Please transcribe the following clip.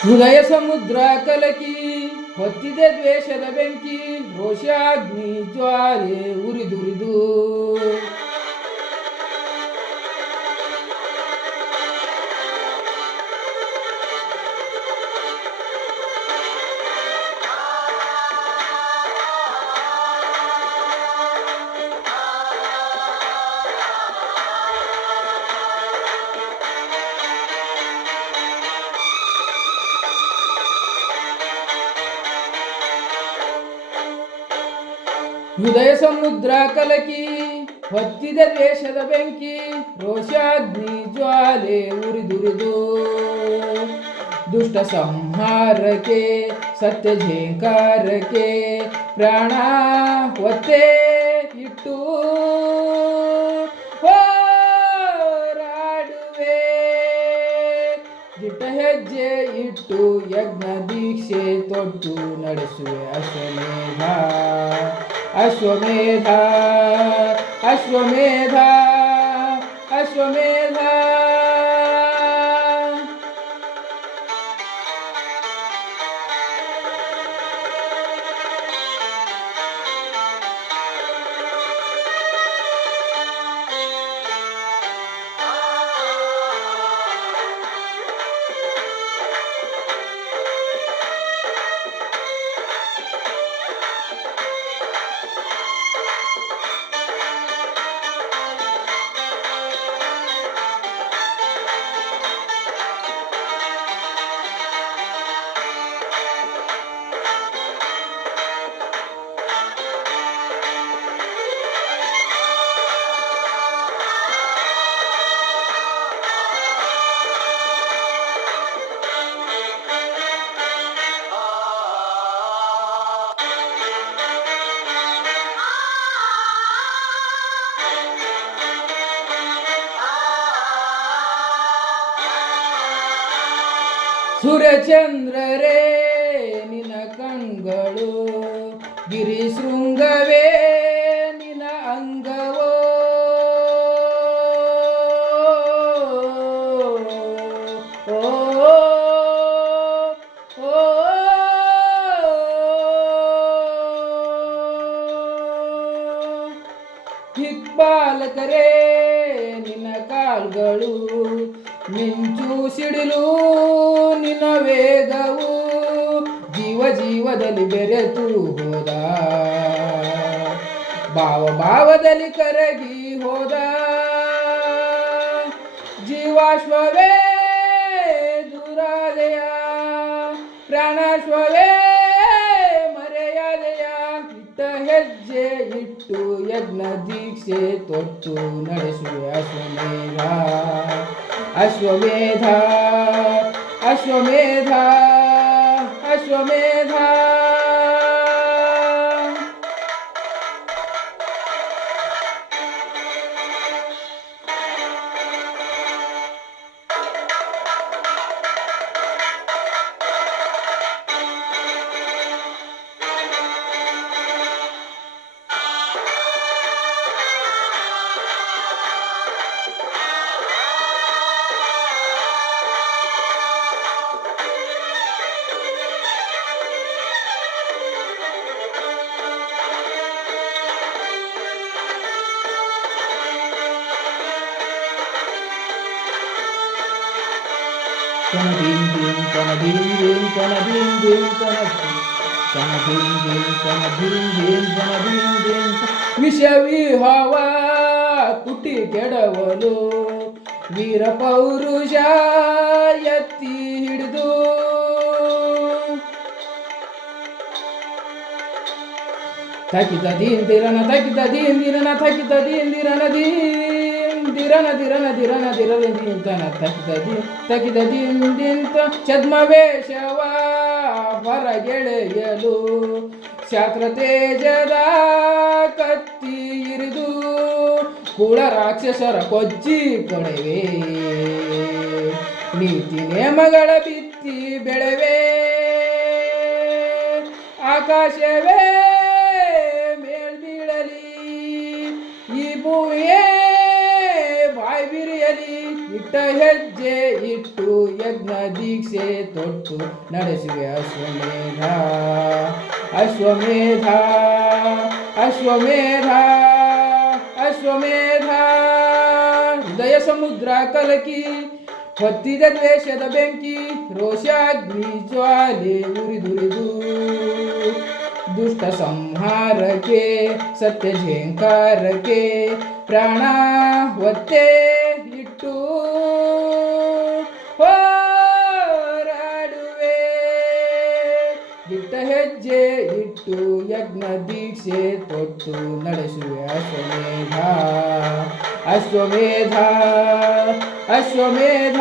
ಹೃದಯ ಸಮುದ್ರ ಕಲಕಿ ಹೊತ್ತಿದೆ ದ್ವೇಷದ ಬೆಂಕಿ ರೋಷಾಗ್ನಿ ಜ್ವಾಲೆ ಉರಿದುರಿದು ಹೃದಯ ಸಮುದ್ರ ಕಲಕಿ ಹೊತ್ತಿದ ದ್ವೇಷದ ಬೆಂಕಿ ರೋಷಾಗ್ನಿ ಜ್ವಾಲೆ ಉರಿದುರಿದು ದುಷ್ಟ ಸಂಹಾರಕ್ಕೆ ಸತ್ಯ ಝೇಂಕಾರಕ್ಕೆ ಪ್ರಾಣ ಒತ್ತೆ ಇಟ್ಟು ಹೋರಾಡುವೆ ದಿಟ್ಟ ಹೆಜ್ಜೆ ಇಟ್ಟು ಯಜ್ಞ ದೀಕ್ಷೆ ತೊಟ್ಟು ನಡೆಸುವೆ ಅಶ್ವಮೇಧ ಅಶ್ವಮೇಧ ಅಶ್ವಮೇಧ ಅಶ್ವಮೇಧ ಸೂರ್ಯಚಂದ್ರರೇ ನಿನ ಕಣ್ಗಳು ಗಿರಿ ಶೃಂಗವೇ ನಿನ ಅಂಗವೋ ದಿಕ್ಪಾಲಕರೇ ನಿನ್ನ ಕಾಲ್ಗಳು ಮಿಂಚು ಸಿಡಿಲು ನಿನ್ನ ವೇಗವು ಜೀವ ಜೀವದಲ್ಲಿ ಬೆರೆತು ಹೋದ ಭಾವ ಭಾವದಲ್ಲಿ ಕರಗಿ ಹೋದ ಜೀವಾಶ್ವವೇ ದೂರಾದೆಯ ಪ್ರಾಣಾಶ್ವವೇ ಮರೆಯಾದೆಯ ಇಟ್ಟ ಹೆಜ್ಜೆ ಇಟ್ಟು ಯಜ್ಞ ದೀಕ್ಷೆ ತೊಟ್ಟು ನಡೆಸುವೆ ಅಶ್ವಮೇಧ ಅಶ್ವಮೇಧ ಅಶ್ವಮೇಧ ಅಶ್ವಮೇಧ ವಿಷವಿಹವ ಕುಟಿ ಕೆಡವಲು ವೀರ ಪೌರುಷ ಎತ್ತಿ ಹಿಡಿದು ತಕಿತ ದೀಂದಿರನ ತಕಿತ ದೀಂದಿರನ ತಕಿತ ದೀಂದಿರನ ದಿರನ ದಿರನ ದಿರನ ದಿರದಿಂತನ ತಕಿದ ದಿಂದಿಂತ ಛದ್ಮವೇಷವ ಹೊರಗೆಳೆಯಲು ಶಾಸ್ತ್ರ ತೇಜದ ಕತ್ತಿ ಇರಿದು ಕುಳ ರಾಕ್ಷಸರ ಕೊಜ್ಜಿ ಕೊಡೆವೆ ನೀತಿ ನೇಮಗಳ ಬಿತ್ತಿ ಬೆಳೆವೆ ಆಕಾಶವೇ ಮೇಲ್ಬೀಳಲಿ ಈ ಭೂಮಿಯೇ ಬಾಯ್ ಬಿರಿಯಲಿ ದಿಟ್ಟ ಹೆಜ್ಜೆ ಇಟ್ಟು ಯಜ್ಞ ದೀಕ್ಷೆ ತೊಟ್ಟು ನಡೆಸುವೆ ಅಶ್ವಮೇಧ ಅಶ್ವಮೇಧ ಅಶ್ವಮೇಧ ಅಶ್ವಮೇಧ ಹೃದಯ ಸಮುದ್ರ ಕಲಕಿ ಹೊತ್ತಿದ ದ್ವೇಷದ ಬೆಂಕಿ ರೋಷಾಗ್ನಿ ಜ್ವಾಲೆ ಉರಿದುರಿದು ದುಷ್ಟ ಸಂಹಾರಕ್ಕೆ ಸತ್ಯ ಝೇಂಕಾರಕ್ಕೆ ಪ್ರಾಣ ಒತ್ತೆ ಇಟ್ಟು ಹೋರಾಡುವೆ ದಿಟ್ಟ ಹೆಜ್ಜೆ ಇಟ್ಟು ಯಜ್ಞ ದೀಕ್ಷೆ ತೊಟ್ಟು ನಡೆಸುವೆ ಅಶ್ವಮೇಧ ಅಶ್ವಮೇಧ ಅಶ್ವಮೇಧ